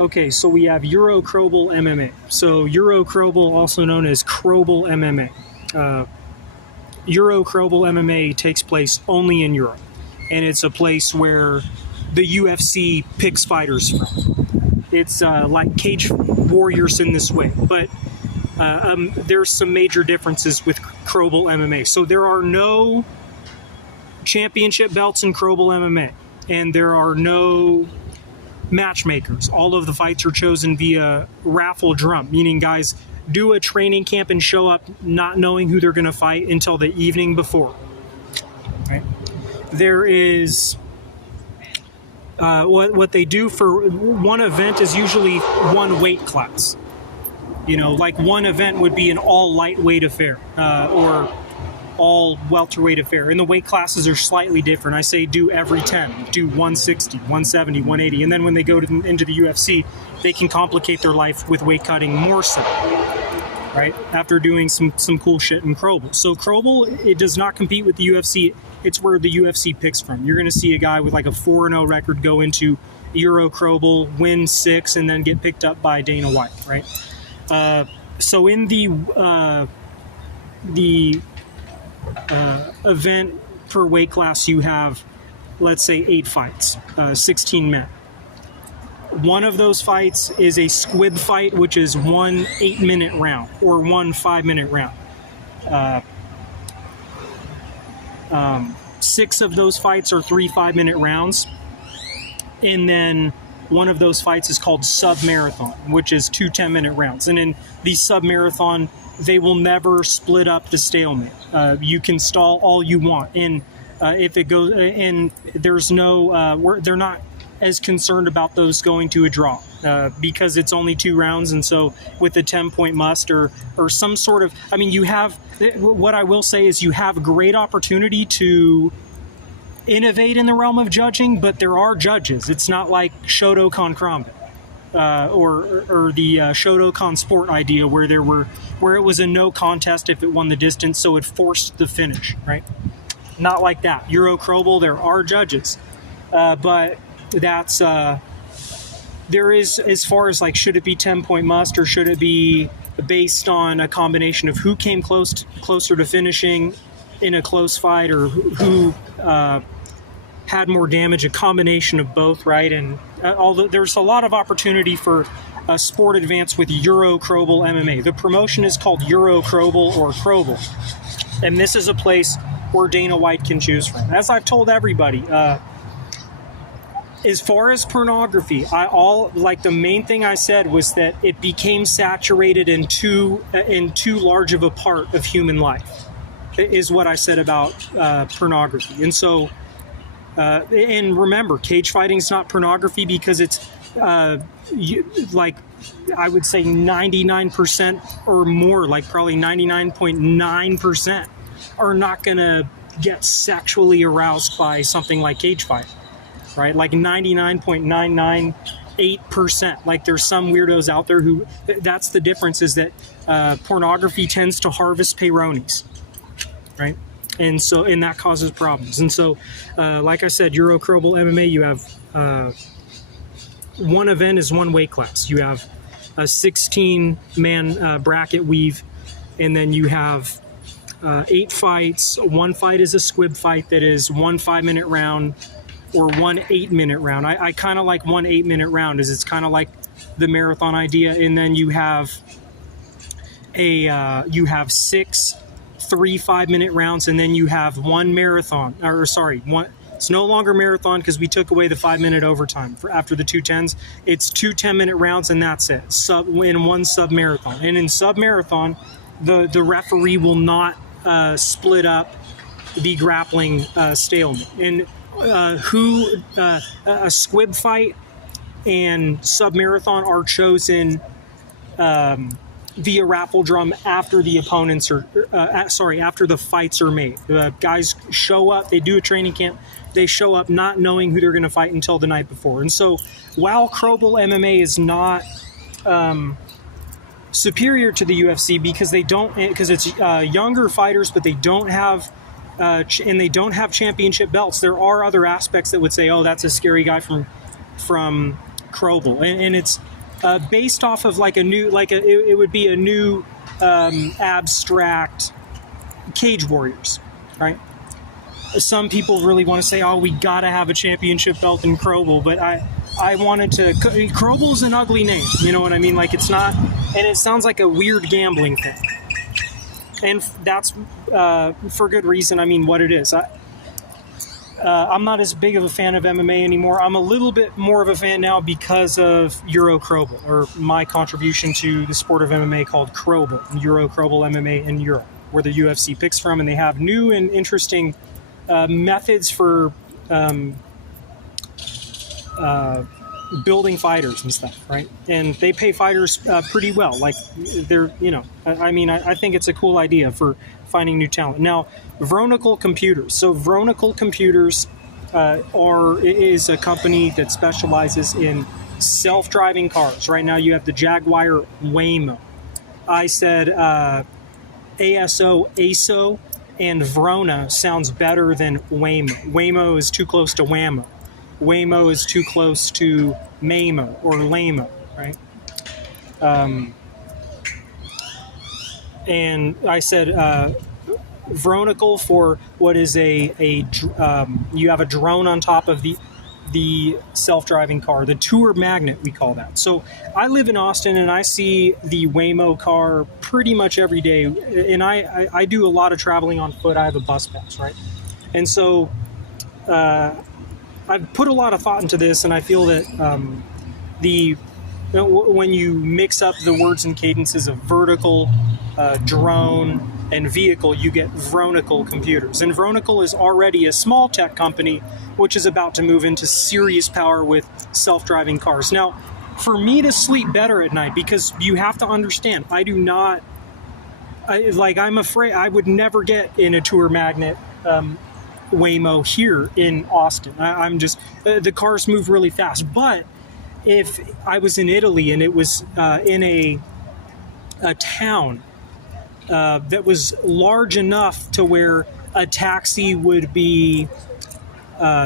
Okay, so we have Euro Croble MMA. So Euro Croble, also known as Croble MMA. Euro Croble MMA takes place only in Europe, and it's a place where the UFC picks fighters from. It's like Cage Warriors in this way, but there's some major differences with Croble MMA. So there are no championship belts in Croble MMA, and there are no matchmakers. All of the fights are chosen via raffle drum, meaning guys do a training camp and show up not knowing who they're going to fight until the evening before. Right? There is what they do for one event is usually one weight class. You know, like one event would be an all lightweight affair or all welterweight affair, and the weight classes are slightly different. I say do every 10, do 160, 170, 180, and then when they go into the UFC, they can complicate their life with weight cutting more so, right? After doing some cool shit in Croble. So Croble, it does not compete with the UFC. It's where the UFC picks from. You're going to see a guy with like a 4-0 record go into Euro Croble, win 6, and then get picked up by Dana White, right? So in the event per weight class, you have, let's say, 8 fights, 16 men. One of those fights is a squib fight, which is 1 8-minute round or 1 5-minute round. 6 of those fights are 3 5-minute rounds. And then one of those fights is called sub-marathon, which is 2 10-minute rounds. And in the sub-marathon, they will never split up the stalemate. You can stall all you want, and if it goes, and there's no, they're not as concerned about those going to a draw because it's only 2 rounds, and so with a 10-point must or some sort of, I mean, you have, what I will say is you have great opportunity to innovate in the realm of judging, but there are judges. It's not like Shotokan Crombie. Or the Shotokan Sport idea where it was a no contest if it won the distance, so it forced the finish, right? Not like that. Euro Croble, there are judges, but that's there is, as far as like, should it be 10-point must or should it be based on a combination of who came closer to finishing in a close fight or who had more damage, a combination of both, right? And although there's a lot of opportunity for a sport advance with Euro Croble MMA. The promotion is called Euro Croble or Croble, and this is a place where Dana White can choose from. As I've told everybody, as far as pornography, the main thing I said was that it became saturated in too large of a part of human life, is what I said about pornography. And so and remember, cage fighting is not pornography because it's like, I would say 99% or more, like probably 99.9% are not going to get sexually aroused by something like cage fighting, right? Like 99.998%. Like there's some weirdos out there who, that's the difference, is that pornography tends to harvest peyronie's, right? And that causes problems. And so, like I said, Euro Croble MMA, you have one event is 1 weight class. You have a 16-man bracket weave, and then you have 8 fights. 1 fight is a squib fight that is 1 5-minute round or 1 8-minute round. I kind of like 1 8-minute round, as it's kind of like the marathon idea. And then you have 6 3 5-minute rounds, and then you have 1 marathon, it's no longer marathon because we took away the 5-minute overtime after the 2 10s. It's 2 10-minute rounds, and that's it. In 1 sub-marathon. And in sub-marathon, the referee will not split up the grappling stalemate. And a squib fight and sub-marathon are chosen via raffle drum after the opponents are, after the fights are made. Guys show up, they do a training camp, they show up not knowing who they're going to fight until the night before. And so while Croble MMA is not superior to the UFC because it's younger fighters, but they don't have and they don't have championship belts, there are other aspects that would say, oh, that's a scary guy from Croble, and it's based off of like it would be a new abstract Cage Warriors, right? Some people really want to say, oh, we gotta have a championship belt in Croble, but I wanted to. Croble's an ugly name, you know what I mean? Like, it's not, and it sounds like a weird gambling thing, and that's for good reason. I mean, what it is. I'm not as big of a fan of MMA anymore. I'm a little bit more of a fan now because of Euro Croble, or my contribution to the sport of MMA called Croble, Euro Croble MMA in Europe, where the UFC picks from, and they have new and interesting methods for building fighters and stuff, right? And they pay fighters pretty well. Like, they're, you know, I think it's a cool idea for finding new talent. Now, Vronicle Computers. So Vronicle Computers is a company that specializes in self-driving cars. Right now you have the Jaguar Waymo. I said ASO, and Vrona sounds better than Waymo. Waymo is too close to Whammo. Waymo is too close to Maymo or Laymo, right? And I said Vronicle for what is you have a drone on top of the self-driving car, the tour magnet, we call that. So I live in Austin, and I see the Waymo car pretty much every day, and I do a lot of traveling on foot. I have a bus pass, right? And so I've put a lot of thought into this, and I feel that when you mix up the words and cadences of vertical, drone, and vehicle, you get Vronicle Computers. And Vronicle is already a small tech company which is about to move into serious power with self-driving cars. Now, for me to sleep better at night, because you have to understand, I'm afraid I would never get in a tour magnet Waymo here in Austin. I'm just, the cars move really fast. But if I was in Italy and it was in a town that was large enough to where a taxi would be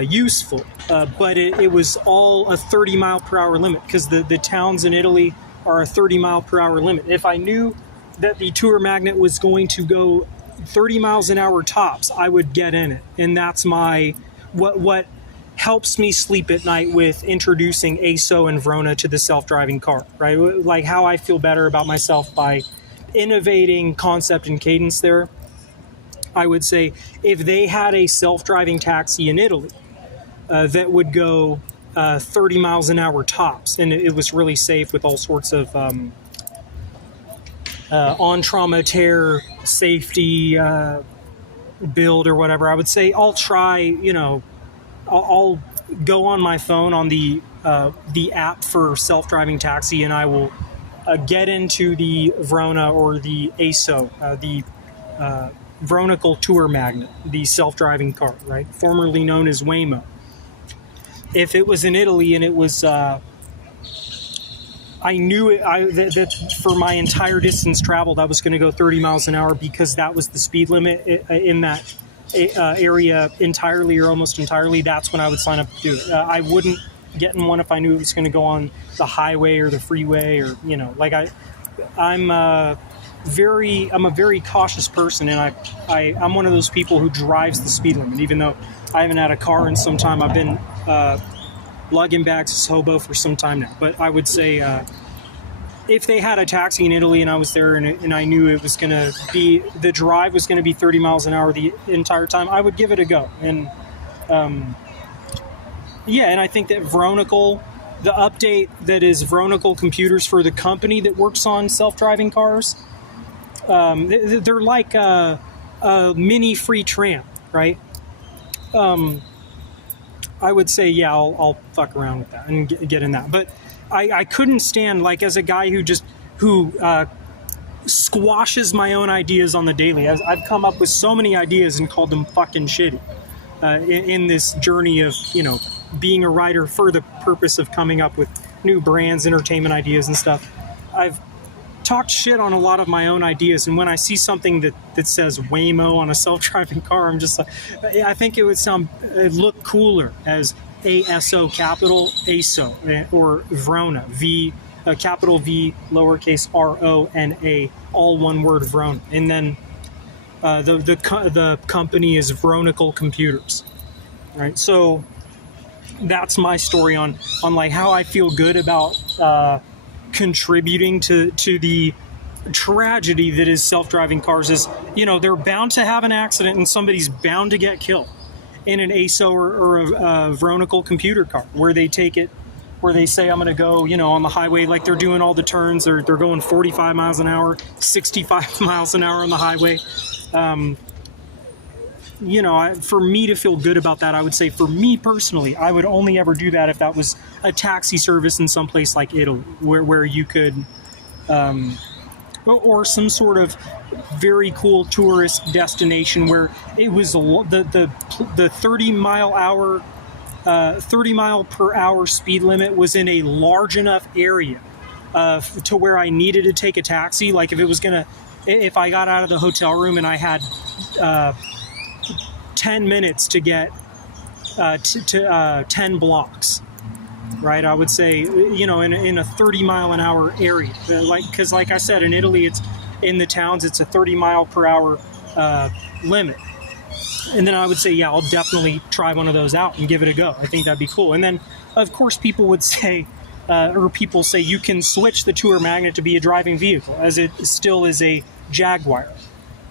useful, but it was all a 30 mile per hour limit, because the towns in Italy are a 30 mile per hour limit. If I knew that the tour magnet was going to go 30 miles an hour tops, I would get in it. And that's what helps me sleep at night with introducing ASO and Vrona to the self-driving car, right? Like, how I feel better about myself by innovating concept and cadence there. I would say if they had a self-driving taxi in Italy that would go 30 miles an hour tops, and it was really safe with all sorts of on trauma tear safety build or whatever, I would say I'll try, I'll go on my phone on the app for self-driving taxi, and I will get into the Vrona or the ASO, the Vronicle Tour Magnet, the self-driving car, right? Formerly known as Waymo. If it was in Italy and it was, I knew that for my entire distance traveled, I was going to go 30 miles an hour, because that was the speed limit in that area entirely or almost entirely. That's when I would sign up to do it. I wouldn't get in one if I knew it was going to go on the highway or the freeway, or I'm a very cautious person, and I'm one of those people who drives the speed limit. Even though I haven't had a car in some time, I've been lugging bags as hobo for some time now. But I would say if they had a taxi in Italy and I was there and I knew it was going to be, the drive was going to be 30 miles an hour the entire time, I would give it a go. And and I think that Vronicle, the update that is Vronicle Computers for the company that works on self-driving cars, they're like a mini free tram, right? I would say, I'll fuck around with that and get in that. But I couldn't stand, like, as a guy who squashes my own ideas on the daily. I've come up with so many ideas and called them fucking shitty in this journey of, being a writer for the purpose of coming up with new brands, entertainment ideas and stuff. I've talked shit on a lot of my own ideas, and when I see something that says Waymo on a self-driving car, I'm just like, I think it would look cooler as ASO capital ASO, or Vrona, capital V lowercase RONA, all one word, Vrona. And then the company is Vronicle Computers, right? So that's my story on like how I feel good about contributing to the tragedy that is self-driving cars. Is, they're bound to have an accident and somebody's bound to get killed in an ASO or a Vronicle computer car, where they take it, where they say, I'm going to go, on the highway, like they're doing all the turns, they're going 45 miles an hour, 65 miles an hour on the highway. For me to feel good about that, I would say, for me personally, I would only ever do that if that was a taxi service in some place like Italy, where you could, or some sort of very cool tourist destination where it was the 30 mile per hour speed limit was in a large enough area to where I needed to take a taxi. Like if I got out of the hotel room and I had 10 minutes to get to 10 blocks, right? I would say, in a 30 mile an hour area, because like I said, in Italy, it's in the towns, it's a 30 mile per hour limit. And then I would say, yeah, I'll definitely try one of those out and give it a go. I think that'd be cool. And then, of course, people would say, people say you can switch the tour magnet to be a driving vehicle, as it still is a Jaguar.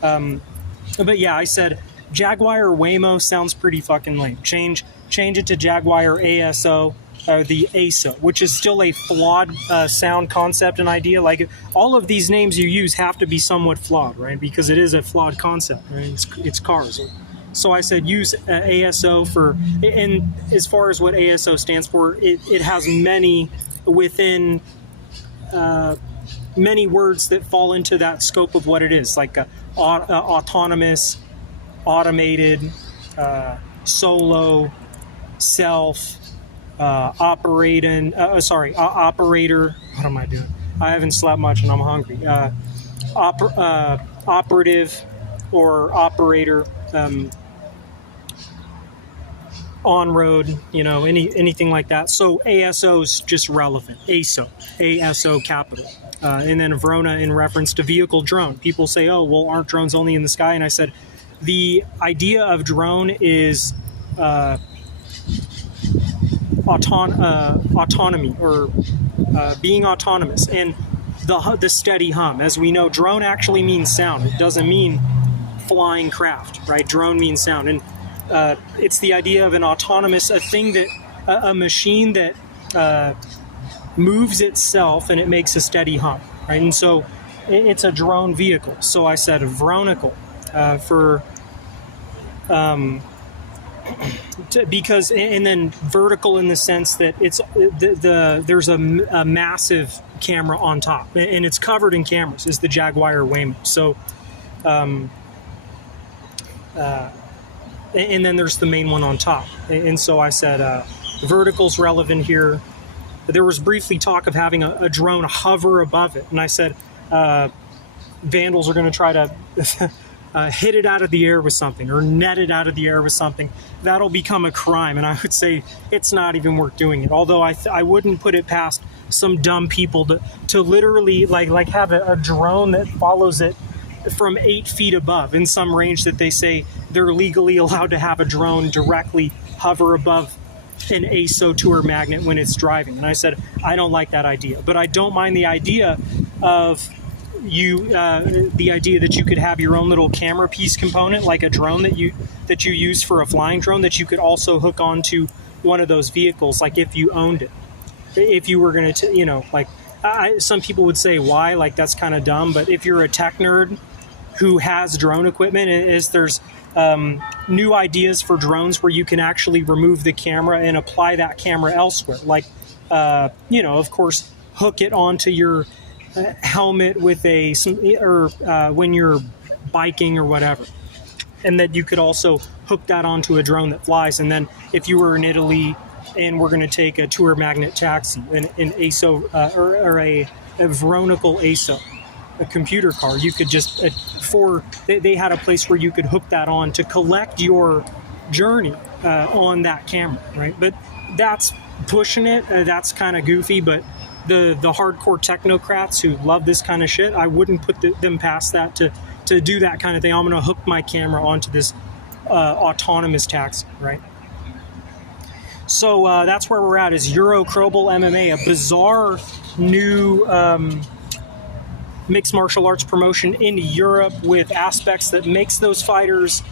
But yeah, I said Jaguar Waymo sounds pretty fucking lame. Change it to Jaguar ASO, the ASO, which is still a flawed sound concept and idea. Like, all of these names you use have to be somewhat flawed, right? Because it is a flawed concept, right? It's cars. So I said use ASO for, and as far as what ASO stands for, it has many within many words that fall into that scope of what it is, like autonomous, automated, solo, self, operator. What am I doing? I haven't slept much and I'm hungry. Operative or operator. On road, anything like that. So ASO is just relevant. ASO capital. And then Vrona in reference to vehicle drone. People say, oh, well, aren't drones only in the sky? And I said, the idea of drone is autonomy, or being autonomous, and the steady hum. As we know, drone actually means sound. It doesn't mean flying craft, right? Drone means sound. And it's the idea of an autonomous, a machine that moves itself and it makes a steady hum, right? And so it's a drone vehicle. So I said Vronicle for because, and then vertical in the sense that it's there's a massive camera on top, and it's covered in cameras, is the Jaguar Waymo. So and then there's the main one on top. And so I said vertical's relevant here. There was briefly talk of having a drone hover above it, and I said vandals are going to try to hit it out of the air with something, or net it out of the air with something. That'll become a crime, and I would say it's not even worth doing it. Although I wouldn't put it past some dumb people to literally like have a drone that follows it from 8 feet above in some range that they say they're legally allowed to have a drone directly hover above an ASO tour magnet when it's driving. And I said, I don't like that idea, but I don't mind the idea of the idea that you could have your own little camera piece component, like a drone that you use for a flying drone, that you could also hook onto one of those vehicles, like if you owned it. If you were going to, some people would say, why? Like, that's kind of dumb. But if you're a tech nerd who has drone equipment, there's new ideas for drones where you can actually remove the camera and apply that camera elsewhere. Like, of course, hook it onto your helmet with when you're biking or whatever. And that you could also hook that onto a drone that flies. And then if you were in Italy and we're going to take a tour magnet taxi, an ASO or a Vronicle ASO, a computer car, you could just they had a place where you could hook that on to collect your journey on that camera, right? But that's pushing it. That's kind of goofy, but the hardcore technocrats who love this kind of shit, I wouldn't put them past that to do that kind of thing. I'm going to hook my camera onto this autonomous taxi, right? So that's where we're at, is Euro Croble MMA, a bizarre new mixed martial arts promotion in Europe with aspects that makes those fighters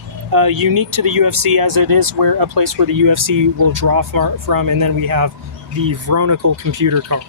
unique to the UFC, as it is a place where the UFC will draw from. And then we have the Vronicle computer card.